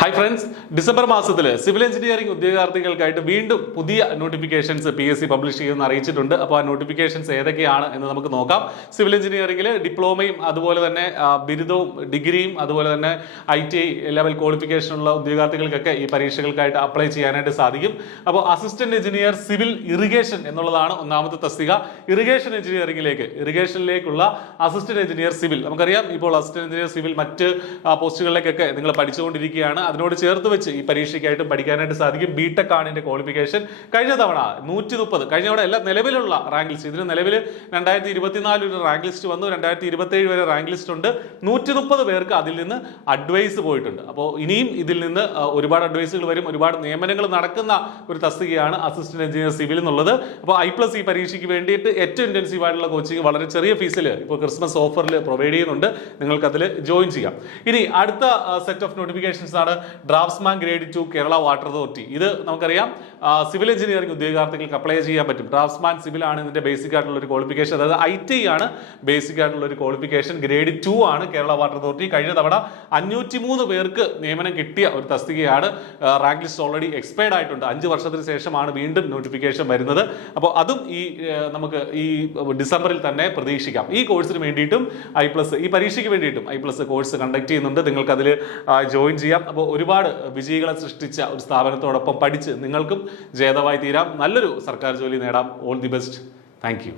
Hi friends, December മാസത്തിൽ civil engineering ഉദ്യോഗാർത്ഥികൾക്കായിട്ട് വീണ്ടും പുതിയ നോട്ടിഫിക്കേഷൻസ് PSC പബ്ലിഷ് ചെയ്യുമെന്ന് അറിയിച്ചിട്ടുണ്ട്. അപ്പോൾ ആ നോട്ടിഫിക്കേഷൻസ് ഏതൊക്കെയാണ് എന്ന് നമുക്ക് നോക്കാം. സിവിൽ എഞ്ചിനീയറിംഗിൽ ഡിപ്ലോമയും അതുപോലെ തന്നെ ബിരുദവും ഡിഗ്രിയും അതുപോലെ തന്നെ ITI ലെവൽ ക്വാളിഫിക്കേഷനുള്ള ഉദ്യോഗാർത്ഥികൾക്കൊക്കെ ഈ പരീക്ഷകൾക്കായിട്ട് അപ്ലൈ ചെയ്യാനായിട്ട് സാധിക്കും. അപ്പോൾ അസിസ്റ്റന്റ് എഞ്ചിനീയർ സിവിൽ ഇറിഗേഷൻ എന്നുള്ളതാണ് ഒന്നാമത്തെ തസ്തിക. ഇറിഗേഷനിലേക്കുള്ള അസിസ്റ്റന്റ് എഞ്ചിനീയർ സിവിൽ, നമുക്കറിയാം ഇപ്പോൾ അസിസ്റ്റന്റ് എഞ്ചിനീയർ സിവിൽ മറ്റ് പോസ്റ്റുകളിലേക്കൊക്കെ നിങ്ങൾ പഠിച്ചുകൊണ്ടിരിക്കുകയാണ്. അതിനോട് ചേർത്ത് വെച്ച് ഈ പരീക്ഷയ്ക്കായിട്ടും പഠിക്കാനായിട്ട് സാധിക്കും. BTech ആണ് ഇതിന്റെ ക്വാളിഫിക്കേഷൻ. കഴിഞ്ഞ തവണ 130, കഴിഞ്ഞ തവണ എല്ലാ നിലവിലുള്ള റാങ്ക് ലിസ്റ്റ്, ഇതിന് നിലവിൽ 2024 ഒരു റാങ്ക് ലിസ്റ്റ് വന്നു, 2027 വരെ റാങ്ക് ലിസ്റ്റ് ഉണ്ട്. 130 പേർക്ക് അതിൽ നിന്ന് അഡ്വൈസ് പോയിട്ടുണ്ട്. അപ്പോൾ ഇനിയും ഇതിൽ നിന്ന് ഒരുപാട് അഡ്വൈസുകൾ വരും. ഒരുപാട് നിയമനങ്ങൾ നടക്കുന്ന ഒരു തസ്തികയാണ് അസിസ്റ്റന്റ് എഞ്ചിനീയർ സിവിൽ എന്നുള്ളത്. അപ്പോൾ I+ ഈ പരീക്ഷയ്ക്ക് വേണ്ടിയിട്ട് ഏറ്റവും ഇന്റൻസീവ് ആയിട്ടുള്ള കോച്ചിങ് വളരെ ചെറിയ ഫീസിൽ ഇപ്പോൾ ക്രിസ്മസ് ഓഫറിൽ പ്രൊവൈഡ് ചെയ്യുന്നുണ്ട്. നിങ്ങൾക്ക് അതിൽ ജോയിൻ ചെയ്യാം. ഇനി അടുത്ത സെറ്റ് ഓഫ് നോട്ടിഫിക്കേഷൻസ് ആണ് draughtsman grade 2 Kerala water authority. ഇത് നമുക്കറിയാം സിവിൽ എഞ്ചിനീയറിംഗ് ഉദ്യോഗാർത്ഥികൾക്ക് അപ്ലൈ ചെയ്യാൻ പറ്റും. ഡ്രാഫ്റ്റ്സ്മാൻ സിവിൽ ആണ് ഇതിന്റെ ബേസിക് ആയിട്ടുള്ള ഒരു ക്വാളിഫിക്കേഷൻ. അതായത് ITI ആണ് ബേസിക് ആയിട്ടുള്ള ഒരു ക്വാളിഫിക്കേഷൻ. ഗ്രേഡ് 2 ആണ് കേരള വാട്ടർ അതോറിറ്റി. കഴിഞ്ഞ തവണ 503 പേർക്ക് നിയമനം കിട്ടിയ ഒരു തസ്തികയാണ്. റാങ്ക് ലിസ്റ്റ് ഓൾറെഡി എക്സ്പയർഡ് ആയിട്ടുണ്ട്. 5 വർഷത്തിന് ശേഷമാണ് വീണ്ടും നോട്ടിഫിക്കേഷൻ വരുന്നത്. അപ്പോൾ അതും നമുക്ക് ഈ ഡിസംബറിൽ തന്നെ പ്രതീക്ഷിക്കാം. ഈ കോഴ്സിന് വേണ്ടിയിട്ടും I+, ഈ പരീക്ഷയ്ക്ക് വേണ്ടിയിട്ടും I+ കോഴ്സ് കണ്ടക്ട് ചെയ്യുന്നുണ്ട്. നിങ്ങൾക്ക് അതിൽ ജോയിൻ ചെയ്യാം. അപ്പോൾ ഒരുപാട് വിജയികളെ സൃഷ്ടിച്ച ഒരു സ്ഥാപനത്തോടൊപ്പം പഠിച്ച് നിങ്ങൾക്കും ജേതാവായി തീരാം. നല്ലൊരു സർക്കാർ ജോലി നേടാം. All the best. Thank you.